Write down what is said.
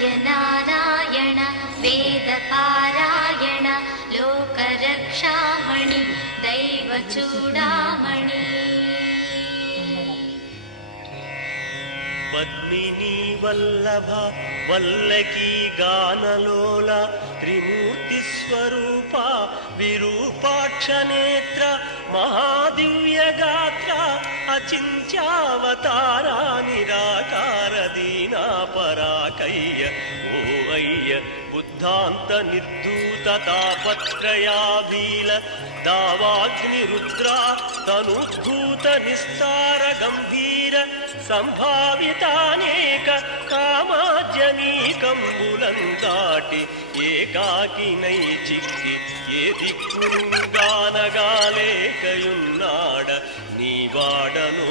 సూర్యనారాయణ వేదపారాయణ లోకరక్షామణి దైవచూడామణి పద్మినీ వల్లభ వల్లకీ గానలోల త్రిమూర్తి స్వరూప విరూపాక్ష నేత్ర మహాదివ్య గాత్ర అచింత్యావతారా నిరాకార దీనా పరాకయ్య ఓ అయ్య బుద్ధాంత నిర్దూత తాపత్రయాభీల దావాగ్ని రుద్రా తనుద్భూత నిస్తార గంభీర సంభావితానేక కామాజనీకంబులం దాటి ఏకాకినై చిక్కి ఏ దిక్కును గానగాలేకయున్నాడ నీవాడనో